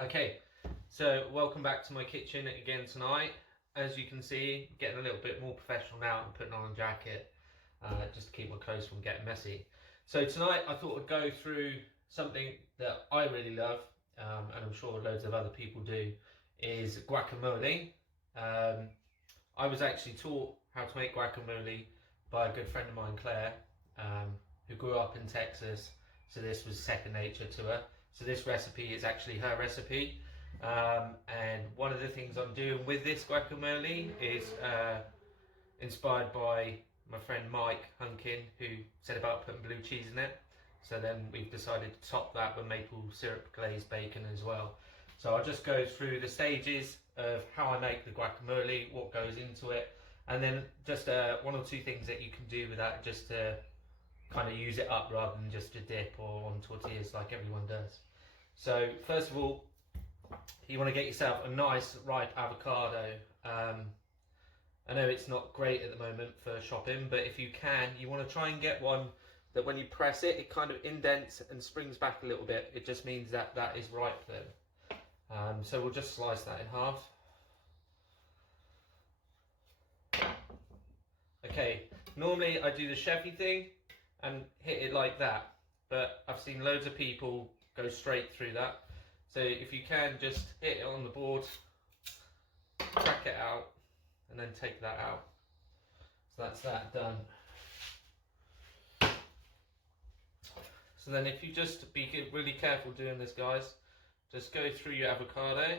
Okay, so welcome back to my kitchen again tonight. As you can see, getting a little bit more professional now and putting on a jacket just to keep my clothes from getting messy. So tonight I thought I'd go through something that I really love, and I'm sure loads of other people do, is guacamole. I was actually taught how to make guacamole by a good friend of mine, Claire, who grew up in Texas, so this was second nature to her. So this recipe is actually her recipe, and one of the things I'm doing with this guacamole is inspired by my friend Mike Hunkin, who said about putting blue cheese in it. So then we've decided to top that with maple syrup glazed bacon as well. So I'll just go through the stages of how I make the guacamole, what goes into it, and then just one or two things that you can do with that just to kind of use it up rather than just a dip or on tortillas like everyone does. So first of all, you want to get yourself a nice ripe avocado. I know it's not great at the moment for shopping, but if you can, you want to try and get one that when you press it, it kind of indents and springs back a little bit. It just means that that is ripe then. So we'll just slice that in half. Okay, normally I do the chefy thing and hit it like that, but I've seen loads of people go straight through that. So if you can, just hit it on the board, crack it out, and then take that out. So that's that done. So then if you just be really careful doing this, guys, just go through your avocado,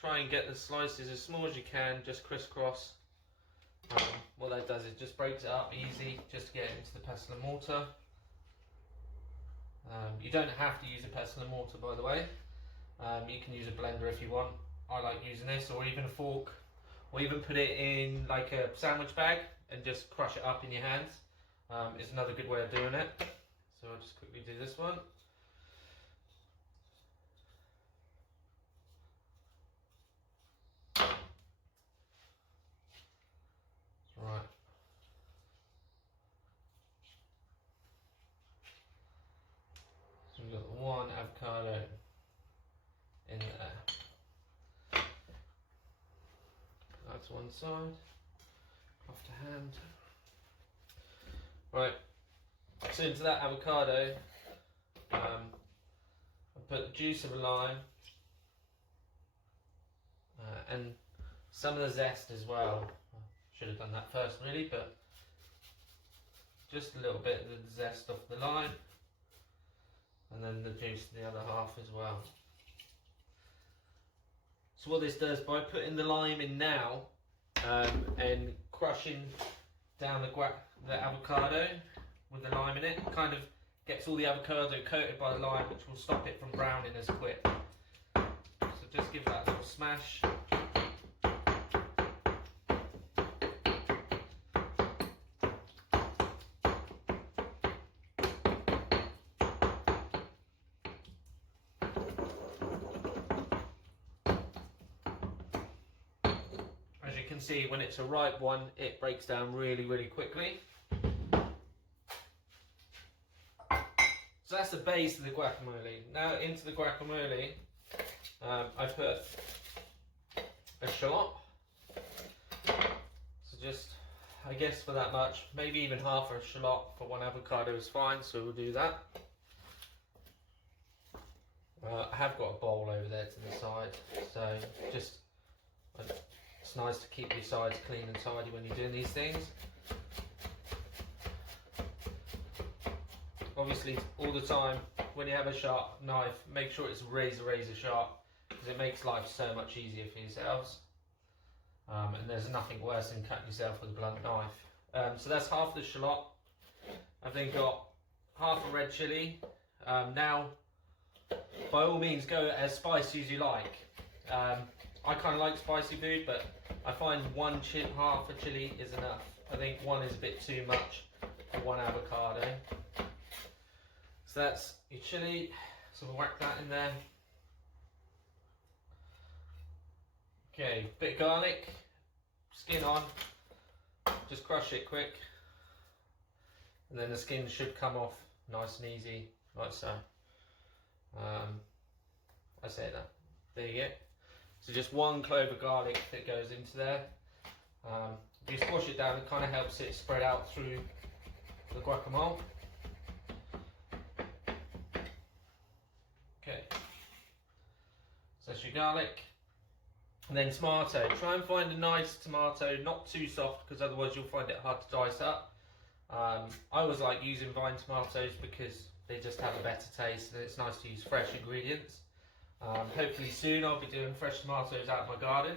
try and get the slices as small as you can, just crisscross. What that does is just breaks it up easy, just to get it into the pestle and mortar. You don't have to use a pestle and mortar, by the way. You can use a blender if you want. I like using this, or even a fork, or even put it in like a sandwich bag and just crush it up in your hands. It's another good way of doing it. So I'll just quickly do this one. Right. So we've got one avocado in there. That's one side. Off to hand. Right. So into that avocado, I put the juice of a lime and some of the zest as well. I should have done that first, really, but just a little bit of the zest off the lime, and then the juice in the other half as well. So what this does, by putting the lime in now and crushing down the avocado with the lime in it, kind of gets all the avocado coated by the lime, which will stop it from browning as quick. So just give that a little smash. As you can see, when it's a ripe one, it breaks down really, really quickly. So that's the base of the guacamole. Now into the guacamole, I put a shallot. So just, I guess for that much, maybe even half a shallot for one avocado is fine, so we'll do that. I have got a bowl over there to the side, so just, it's nice to keep your sides clean and tidy when you're doing these things. Obviously, all the time, when you have a sharp knife, make sure it's razor sharp, because it makes life so much easier for yourselves. And there's nothing worse than cutting yourself with a blunt knife. So that's half the shallot. I've then got half a red chilli. Now, by all means, go as spicy as you like. I kind of like spicy food, but I find half a chili is enough. I think one is a bit too much for one avocado. So that's your chili, so we'll whack that in there. Okay, bit of garlic, skin on, just crush it quick. And then the skin should come off nice and easy, like so. I That's it now. There you go. So just 1 clove of garlic that goes into there. If you squash it down, it kind of helps it spread out through the guacamole. Okay. So that's your garlic. And then tomato. Try and find a nice tomato, not too soft, because otherwise you'll find it hard to dice up. I always like using vine tomatoes because they just have a better taste, and it's nice to use fresh ingredients. Hopefully soon I'll be doing fresh tomatoes out of my garden.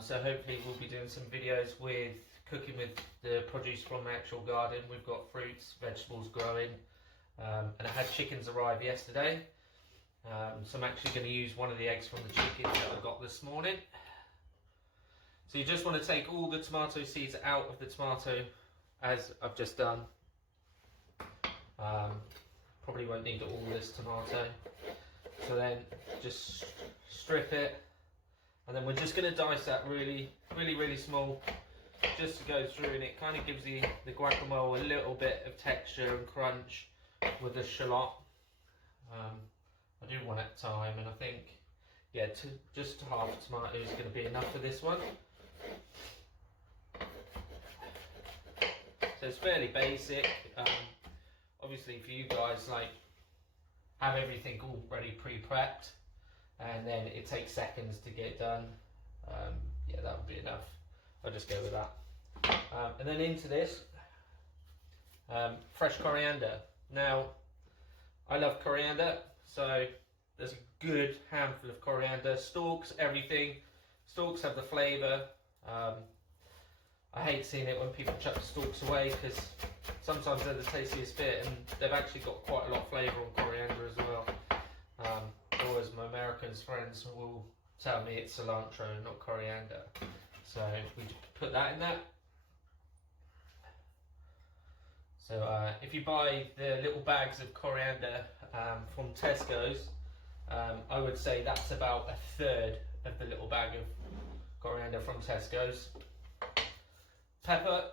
So hopefully we'll be doing some videos with cooking with the produce from the actual garden. We've got fruits, vegetables growing, and I had chickens arrive yesterday. So I'm actually going to use one of the eggs from the chickens that I got this morning. So you just want to take all the tomato seeds out of the tomato, as I've just done. Probably won't need all this tomato. So then just strip it, and then we're just going to dice that really small, just to go through, and it kind of gives the guacamole a little bit of texture and crunch with the shallot. I do one at a time, and I think, yeah, just half a tomato is going to be enough for this one. So it's fairly basic. Obviously for you guys, like, have everything already pre-prepped, and then it takes seconds to get done. Yeah, that would be enough. I'll just go with that. And then into this, fresh coriander. Now, I love coriander, so there's a good handful of coriander. Stalks, everything. Stalks have the flavour. I hate seeing it when people chuck the stalks away, because sometimes they're the tastiest bit, and they've actually got quite a lot of flavour on coriander as well. Or as my American friends will tell me, it's cilantro, not coriander. So we put that in there. So if you buy the little bags of coriander from Tesco's, I would say that's about 1/3 of the little bag of coriander from Tesco's. Pepper,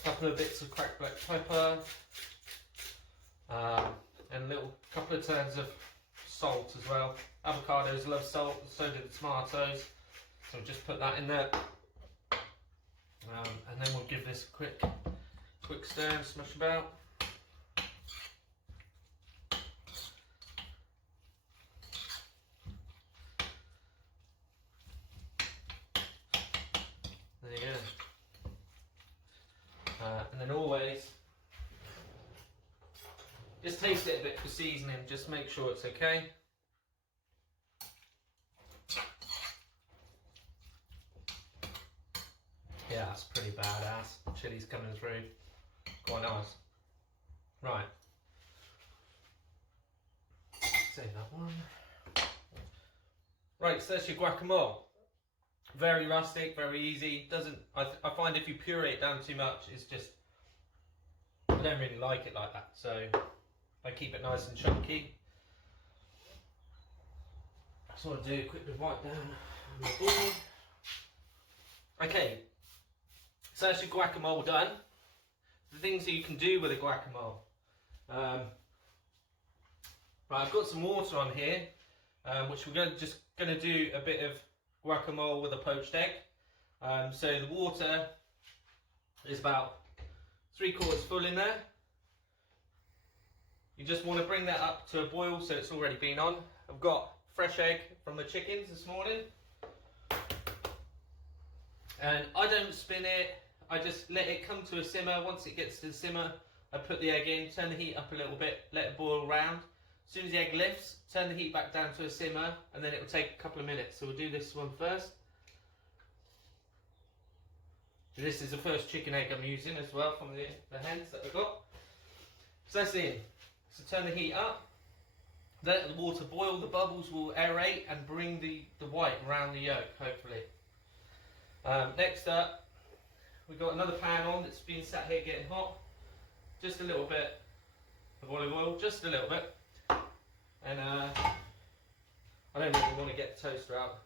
a couple of bits of cracked black pepper, and a little couple of turns of salt as well. Avocados love salt, so do the tomatoes. So we'll just put that in there, and then we'll give this a quick stir and smash about. There you go. And then always just taste it a bit for seasoning, just make sure it's okay. Yeah, that's pretty badass. Chili's coming through. Quite nice. Right. Save that one. Right, so that's your guacamole. Very rustic, very easy. I find if you puree it down too much, it's just, I don't really like it like that. So I keep it nice and chunky. So what I do, quickly wipe down my board. Okay, so that's your guacamole done. The things that you can do with a guacamole. Right, I've got some water on here, which we're just going to do a bit of guacamole with a poached egg. So the water is about 3/4 full in there. You just want to bring that up to a boil, so it's already been on. I've got fresh egg from the chickens this morning, and I don't spin it. I just let it come to a simmer. Once it gets to the simmer, I put the egg in, turn the heat up a little bit, let it boil round. As soon as the egg lifts, turn the heat back down to a simmer, and then it will take a couple of minutes. So we'll do this one first. So this is the first chicken egg I'm using as well from the hens that I've got. So that's in. So turn the heat up, let the water boil, the bubbles will aerate and bring the white around the yolk, hopefully. Next up, we've got another pan on that's been sat here getting hot. Just a little bit of olive oil, just a little bit. And I don't really want to get the toaster out.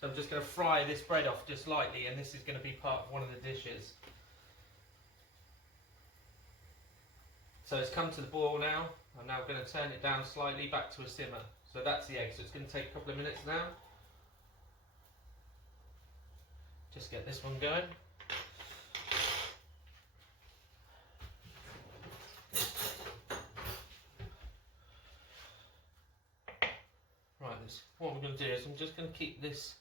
So I'm just going to fry this bread off just lightly, and this is going to be part of one of the dishes. So it's come to the boil now. I'm now going to turn it down slightly back to a simmer. So that's the egg, so it's going to take a couple of minutes now. Just get this one going. Right, what we're going to do is I'm just going to keep this,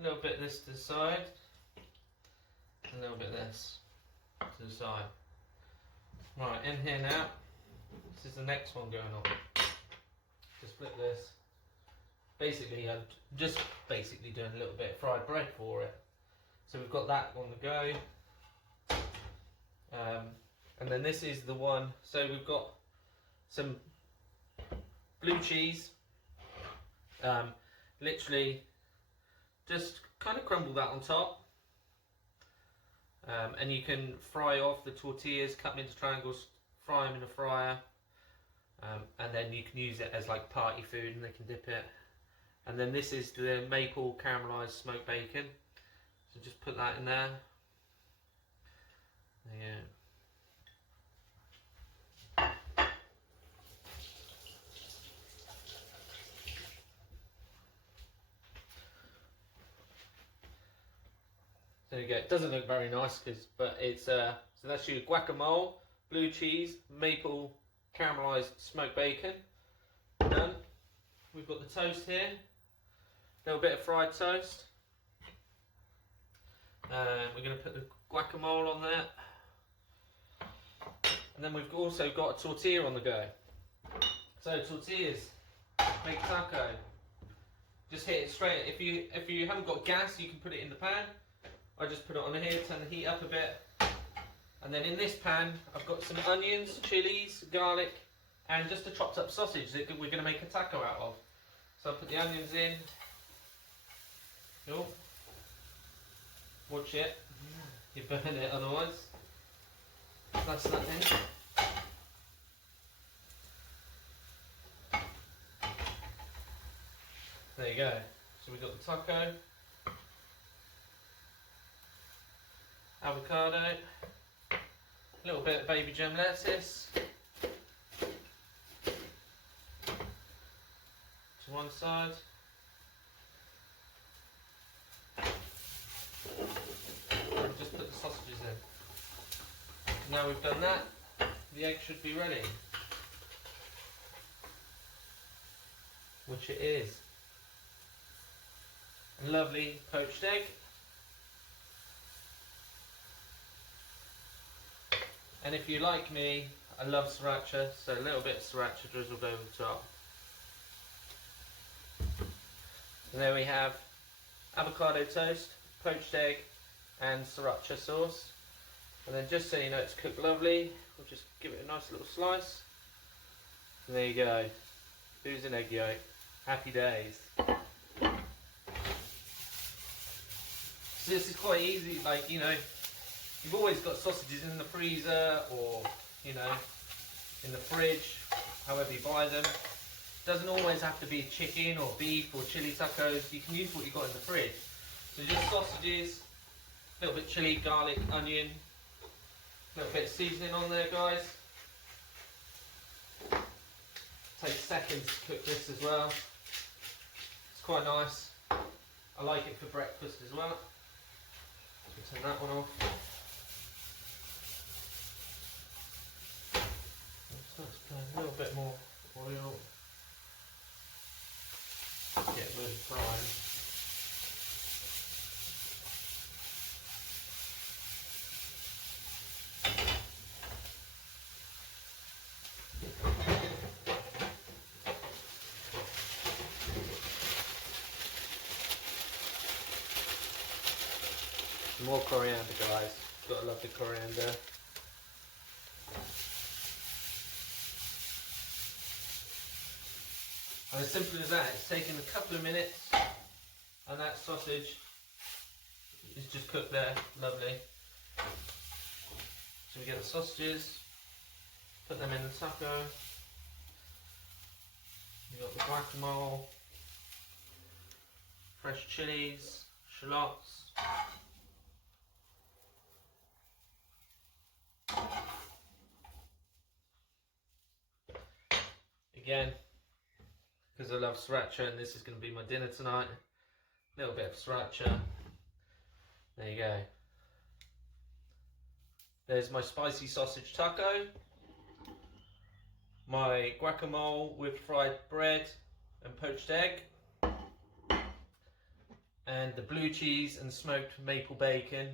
a little bit of this to the side, and a little bit of this to the side. Right, in here now, this is the next one going on. Just flip this. Basically, I'm just doing a little bit of fried bread for it. So we've got that on the go. And then this is the one, so we've got some blue cheese. Literally just kind of crumble that on top. And you can fry off the tortillas, cut them into triangles, fry them in a fryer. And then you can use it as like party food and they can dip it. And then this is the maple caramelized smoked bacon. So just put that in there. There you go. There you go. It doesn't look very nice, but it's so that's your guacamole, blue cheese, maple caramelized smoked bacon. Done. We've got the toast here. A little bit of fried toast. We're going to put the guacamole on there. And then we've also got a tortilla on the go. So tortillas, make taco. Just hit it straight. If you haven't got gas, you can put it in the pan. I just put it on here, turn the heat up a bit. And then in this pan, I've got some onions, chilies, garlic, and just a chopped up sausage that we're going to make a taco out of. So I'll put the onions in. Oh. Watch it. You burn it otherwise. That's that in. There you go. So we've got the taco. Avocado. A little bit of baby gem lettuce. To one side. And just put the sausages in. Now we've done that, the egg should be ready. Which it is. A lovely poached egg. And if you like me, I love sriracha, so a little bit of sriracha drizzled over the top. And there we have avocado toast, poached egg, and sriracha sauce. And then just so you know it's cooked lovely, we'll just give it a nice little slice. And there you go. Here's an egg yolk. Happy days. So this is quite easy, like, you know, you've always got sausages in the freezer or, you know, in the fridge, however you buy them. Doesn't always have to be chicken or beef or chili tacos. You can use what you've got in the fridge. So just sausages, a little bit of chili, garlic, onion, a little bit of seasoning on there, guys. Takes seconds to cook this as well. It's quite nice. I like it for breakfast as well. So turn that one off. Let's put a little bit more oil. Get really fried. More coriander, guys. Gotta love the coriander. And as simple as that, it's taken a couple of minutes and that sausage is just cooked there, lovely. So we get the sausages, put them in the taco. We've got the guacamole, fresh chilies, shallots. again, because I love sriracha and this is going to be my dinner tonight. A little bit of sriracha. There you go. There's my spicy sausage taco, my guacamole with fried bread and poached egg, and the blue cheese and smoked maple bacon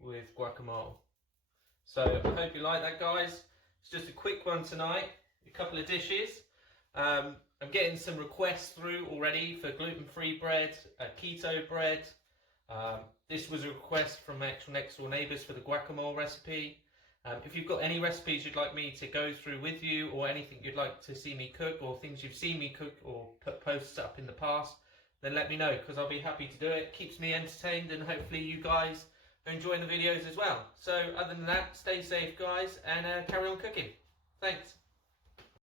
with guacamole. So I hope you like that, guys. It's just a quick one tonight, a couple of dishes. I'm getting some requests through already for gluten-free bread, keto bread. This was a request from actual next door neighbours for the guacamole recipe. If you've got any recipes you'd like me to go through with you, or anything you'd like to see me cook, or things you've seen me cook or put posts up in the past, then let me know, because I'll be happy to do it. It keeps me entertained and hopefully you guys are enjoying the videos as well. So other than that, stay safe, guys, and carry on cooking. Thanks.